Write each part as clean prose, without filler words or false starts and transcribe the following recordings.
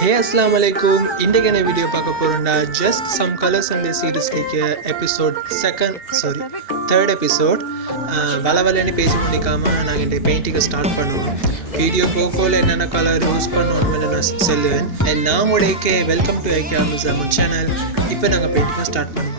Hey, Assalamu alaikum. Indegane video paaka porunda just some colors in the series like third episode. Valavalani page mudikama naanga indha painting start பண்ணுவோம். Video போகல என்னென்ன colour use பண்ணனும்னு நான் சொல்லுவேன். And நான் உடைக்கு welcome to AKameezahamed channel. இப்போ நாங்க painting start பண்ணுவோம்.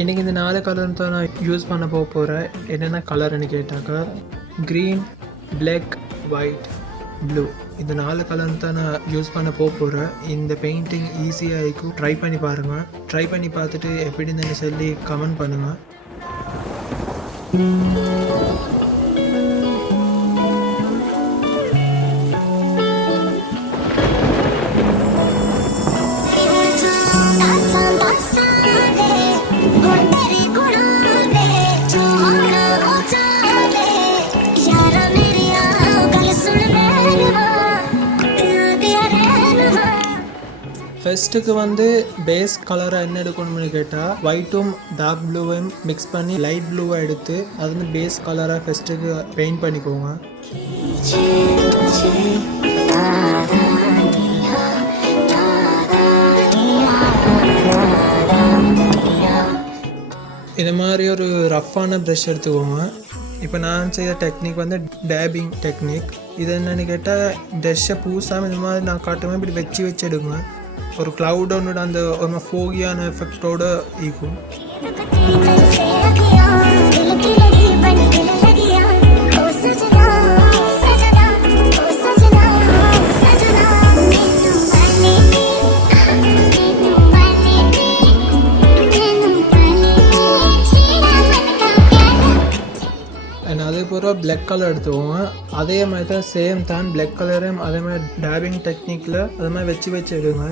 இன்றைக்கி இந்த 4 கலர் தான் நான் யூஸ் பண்ண போகிறேன். என்னென்ன கலர்னு கேட்டாக்கா க்ரீன், பிளாக், ஒயிட், ப்ளூ. இந்த 4 கலர் தான் நான் யூஸ் பண்ண போகிறேன். இந்த பெயிண்டிங் ஈஸியாக இருக்கும். ட்ரை பண்ணி பாருங்கள். ட்ரை பண்ணி பார்த்துட்டு எப்படி இருந்தேன்னு சொல்லி கமெண்ட் பண்ணுங்கள். ஃபஸ்ட்டுக்கு வந்து பேஸ் கலராக என்ன எடுக்கணும்னு கேட்டால் ஒயிட்டும் டார்க் ப்ளூவையும் மிக்ஸ் பண்ணி லைட் ப்ளூவை எடுத்து அது வந்து பேஸ் கலராக ஃபஸ்ட்டுக்கு பெயிண்ட் பண்ணிக்கோங்க. இது மாதிரி ஒரு ரஃப்பான ப்ரஷ் எடுத்துக்கோங்க. இப்போ நான் செய்கிற டெக்னிக் வந்து டேபிங் டெக்னிக். இது என்னென்னு கேட்டால் ப்ரஷ்ஷை பூசாமல் இந்த மாதிரி நான் காட்டுவேன். இப்படி வச்சு எடுங்க. ஒரு க்ளவுடோட அந்த ஒரு ஃபோகியான எஃபெக்டோட இருக்கும். அதே போல் பிளாக் கலர் எடுத்துக்கோங்க. அதே மாதிரி தான் சேம் தான் பிளாக் கலரையும் அதே மாதிரி டேபிங் டெக்னிக்கில் அதே மாதிரி வச்சு எடுங்க.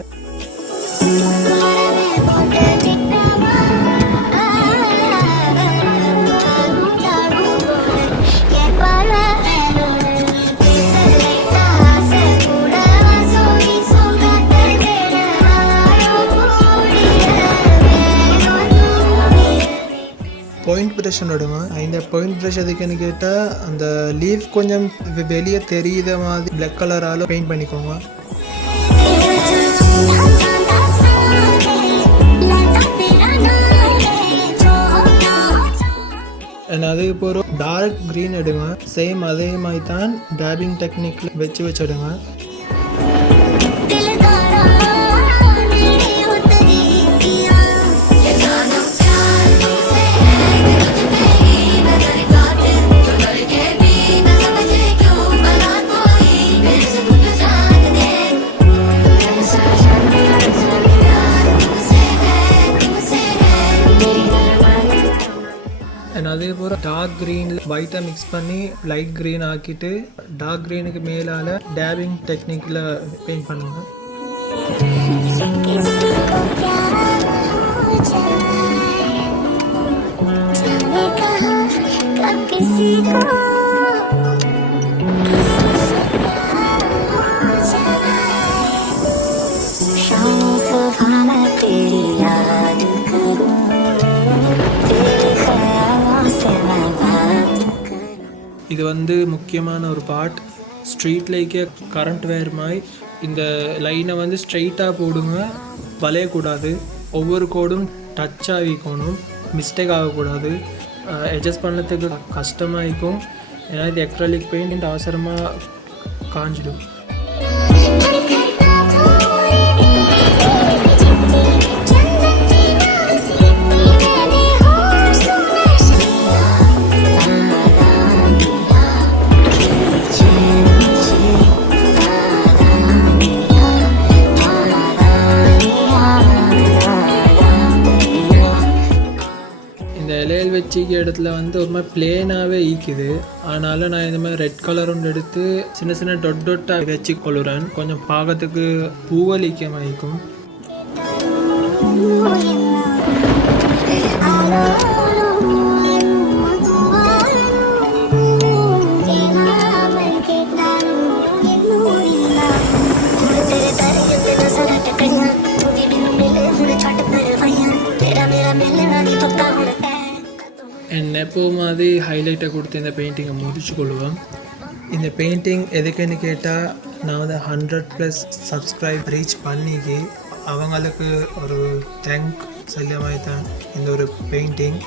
பாயிண்ட் ப்ரஷ் எடுங்க. இந்த பாயிண்ட் ப்ரஷ் எதுக்குன்னு கேட்டால் அந்த லீஃப் கொஞ்சம் வெளியே தெரியுத மாதிரி பிளாக் கலரால் பெயிண்ட் பண்ணிக்கோங்க. அதே போல் டார்க் க்ரீன் எடுங்க. சேம் அதே மாதிரி தான் டேபிங் டெக்னிக்கில் வச்சு எடுங்க. அதே போல் டார்க் க்ரீனில் ஒயிட்டை மிக்ஸ் பண்ணி லைட் க்ரீன் ஆக்கிட்டு டார்க் க்ரீனுக்கு மேலால் டேபிங் டெக்னிக்கில் பெயிண்ட் பண்ணுங்க. இது வந்து முக்கியமான ஒரு பார்ட். ஸ்ட்ரீட் லைக்கே கரண்ட் வேர் மாதிரி இந்த லைனை வந்து ஸ்ட்ரெயிட்டாக போடுங்க. வளையக்கூடாது. ஒவ்வொரு கோடும் டச் ஆகிக்கணும். மிஸ்டேக் ஆகக்கூடாது. அட்ஜஸ்ட் பண்ணதுக்கு கஷ்டமாக இருக்கும். ஏன்னா இது அக்ரிலிக் பெயிண்ட் அவசரமாக காஞ்சிடும். வச்சு ஈக்கிய இடத்துல வந்து ஒரு மாதிரி பிளேனாகவே ஈக்குது. அதனால் நான் இந்த மாதிரி ரெட் கலர் ஒன்று எடுத்து சின்ன சின்ன டொட்டாக வச்சு கொள்ளுறேன். கொஞ்சம் பார்க்கறதுக்கு பூவலிக்கமாக இருக்கும். எப்போ மாதிரி ஹைலைட்டை கொடுத்து இந்த பெயிண்டிங்கை முடிச்சு கொள்ளுவேன். இந்த பெயிண்டிங் எதுக்குன்னு கேட்டால் நான் வந்து 100+ சப்ஸ்கிரைப் ரீச் பண்ணிக்கி அவங்களுக்கு ஒரு தேங்க் சொல்ல மாதிரி தான் இந்த ஒரு பெயிண்டிங்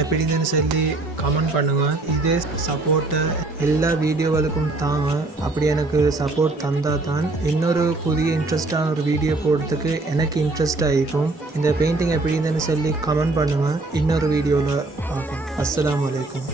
எப்படின்னு சொல்லி கமெண்ட் பண்ணுங்கள். இதே சப்போர்ட்டை எல்லா வீடியோகளுக்கும் தாங்க. அப்படி எனக்கு சப்போர்ட் தந்தால் தான் இன்னொரு புதிய இன்ட்ரெஸ்டான ஒரு வீடியோ போடுறதுக்கு எனக்கு இன்ட்ரெஸ்டாக இருக்கும். இந்த பெயிண்டிங் எப்படின்னு சொல்லி கமெண்ட் பண்ணுங்கள். இன்னொரு வீடியோவில் பார்ப்போம். அஸ்ஸலாமு அலைக்கும்.